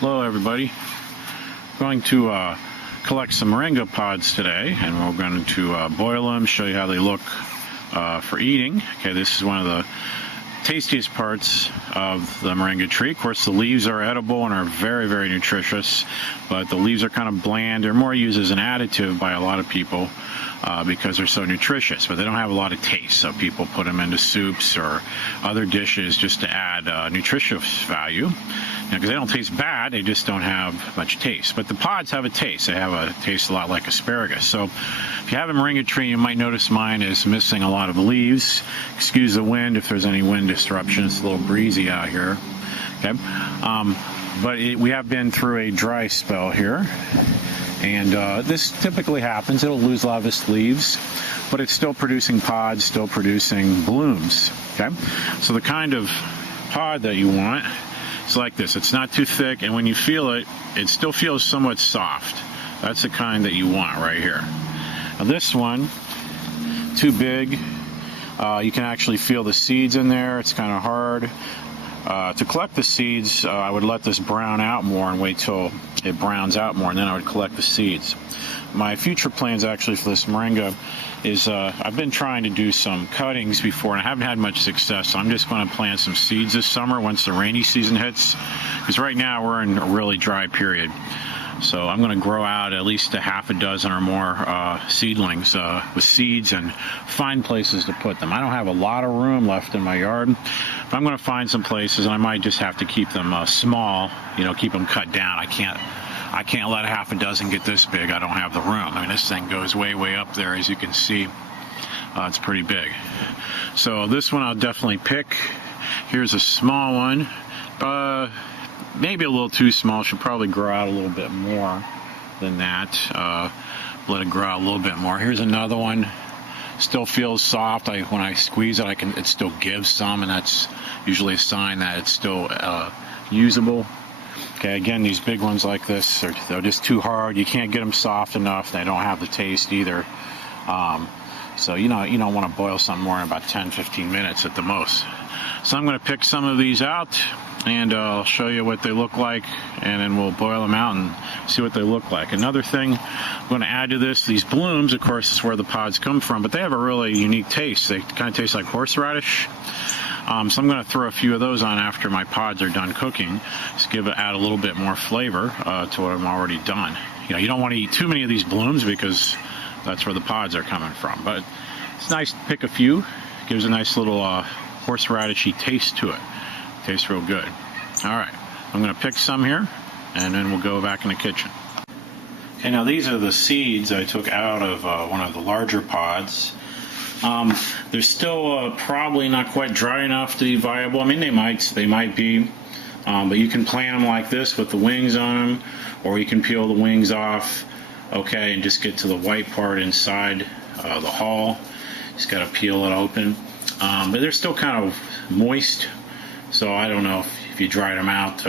Hello everybody. Going to collect some moringa pods today, and we're going to boil them, show you how they look for eating. Okay, this is one of the tastiest parts of the moringa tree. Of course, the leaves are edible and are very, very nutritious, but the leaves are kind of bland. They're more used as an additive by a lot of people because they're so nutritious, but they don't have a lot of taste. So people put them into soups or other dishes just to add nutritious value. Because they don't taste bad, they just don't have much taste. But the pods have a taste. They have a taste a lot like asparagus. So if you have a moringa tree, you might notice mine is missing a lot of leaves. Excuse the wind if there's any wind disruption. It's a little breezy out here. Okay, we have been through a dry spell here. And this typically happens. It'll lose a lot of its leaves, but it's still producing pods, still producing blooms. Okay, so the kind of pod that you want, it's like this. It's not too thick, and when you feel it, it still feels somewhat soft. That's the kind that you want right here. Now this one, too big. You can actually feel the seeds in there. It's kind of hard. To collect the seeds, I would let this brown out more and wait till it browns out more, and then I would collect the seeds. My future plans actually for this moringa is I've been trying to do some cuttings before, and I haven't had much success, so I'm just going to plant some seeds this summer once the rainy season hits, because right now we're in a really dry period. So I'm going to grow out at least a half a dozen or more seedlings with seeds and find places to put them. I don't have a lot of room left in my yard, but I'm going to find some places, and I might just have to keep them small, keep them cut down. I can't let a half a dozen get this big. I don't have the room. I mean, this thing goes way, way up there, as you can see. It's pretty big. So this one I'll definitely pick. Here's a small one. Maybe a little too small. Should probably grow out a little bit more than that. Let it grow out a little bit more. Here's another one. Still feels soft. When I squeeze it, it still gives some, and that's usually a sign that it's still usable. Okay, again, these big ones like this, they're just too hard. You can't get them soft enough. They don't have the taste either. So you don't want to boil something more in about 10-15 minutes at the most. So I'm going to pick some of these out, and I'll show you what they look like, and then we'll boil them out and see what they look like. Another thing I'm going to add to this, these blooms, of course, is where the pods come from, but they have a really unique taste. They kind of taste like horseradish. So I'm going to throw a few of those on after my pods are done cooking, to add a little bit more flavor to what I'm already done. You don't want to eat too many of these blooms because that's where the pods are coming from. But it's nice to pick a few. Gives a nice little horseradishy taste to it. Tastes real good. All right, I'm going to pick some here, and then we'll go back in the kitchen. Okay, now these are the seeds I took out of one of the larger pods. They're still probably not quite dry enough to be viable. I mean, they might be, but you can plant them like this with the wings on them, or you can peel the wings off, okay, and just get to the white part inside the hull. Just got to peel it open, but they're still kind of moist, so I don't know if you dried them out.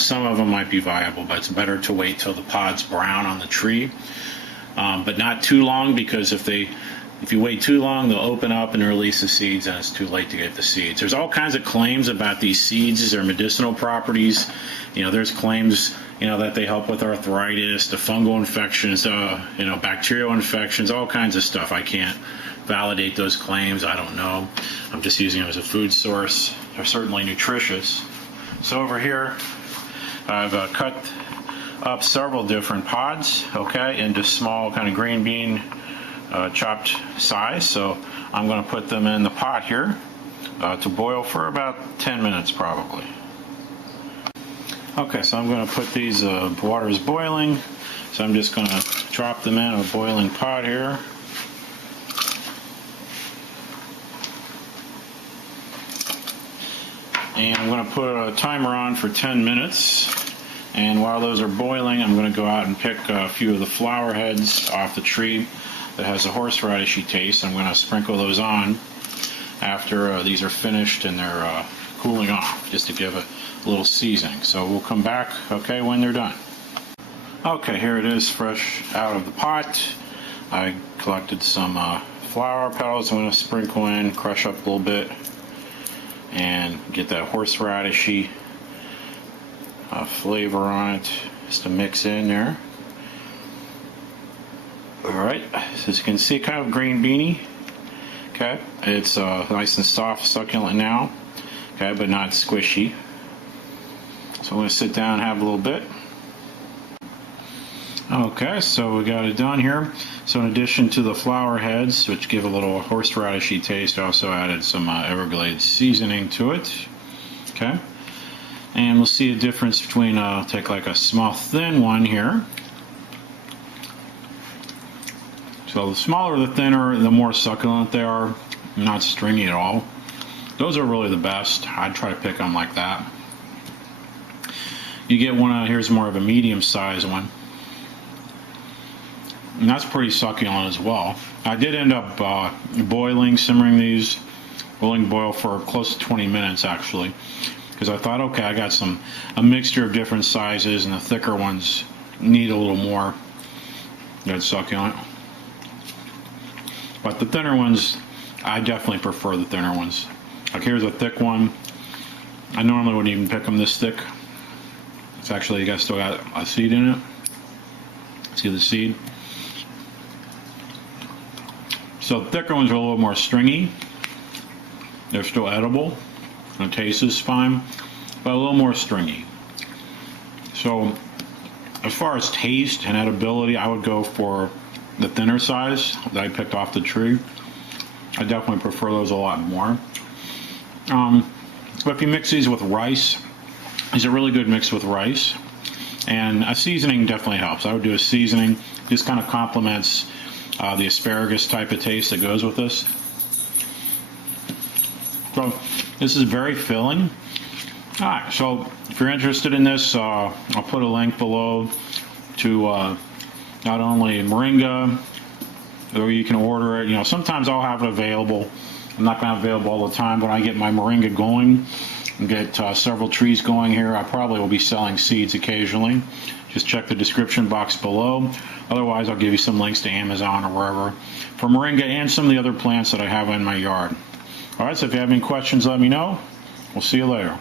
Some of them might be viable, but it's better to wait till the pod's brown on the tree, but not too long, because if you wait too long, they'll open up and release the seeds, and it's too late to get the seeds. There's all kinds of claims about these seeds, their medicinal properties. There's claims, that they help with arthritis, the fungal infections, bacterial infections, all kinds of stuff. I can't validate those claims. I don't know. I'm just using them as a food source. They're certainly nutritious. So over here, I've cut up several different pods, okay, into small kind of green bean chopped size. So I'm going to put them in the pot here to boil for about 10 minutes probably. Okay, so I'm going to put these, water's boiling, so I'm just going to drop them in a boiling pot here. And I'm going to put a timer on for 10 minutes. And while those are boiling, I'm going to go out and pick a few of the flower heads off the tree that has a horseradishy taste. I'm going to sprinkle those on after these are finished and they're cooling off, just to give it a little seasoning. So we'll come back, okay, when they're done. Okay, here it is, fresh out of the pot. I collected some flower petals. I'm going to sprinkle in, crush up a little bit, and get that horseradishy flavor on it just to mix in there. Alright, so as you can see, kind of green beanie. Okay, it's nice and soft, succulent now. Okay, but not squishy. So I'm going to sit down and have a little bit. Okay, so we got it done here. So in addition to the flower heads, which give a little horseradishy taste, I also added some Everglades seasoning to it. Okay, and we'll see a difference between, take like a small thin one here. So the smaller the thinner, the more succulent they are, not stringy at all. Those are really the best. I'd try to pick them like that. You get one, here's more of a medium sized one. And that's pretty succulent as well. I did end up simmering these, boil for close to 20 minutes actually. Because I thought, okay, I got a mixture of different sizes, and the thicker ones need a little more. That's succulent. But the thinner ones, I definitely prefer the thinner ones. Like here's a thick one. I normally wouldn't even pick them this thick. It's actually, still got a seed in it. See the seed? So the thicker ones are a little more stringy. They're still edible. The taste is fine, but a little more stringy. So as far as taste and edibility, I would go for the thinner size that I picked off the tree. I definitely prefer those a lot more. But if you mix these with rice, these are really good mixed with rice. And a seasoning definitely helps. I would do a seasoning. This kind of complements the asparagus type of taste that goes with this. So this is very filling. Alright, so if you're interested in this, I'll put a link below to not only Moringa, or you can order it. Sometimes I'll have it available. I'm not going to have it available all the time, but I get my Moringa going and get several trees going here. I probably will be selling seeds occasionally. Just check the description box below. Otherwise, I'll give you some links to Amazon or wherever for Moringa and some of the other plants that I have in my yard. Alright, so if you have any questions, let me know. We'll see you later.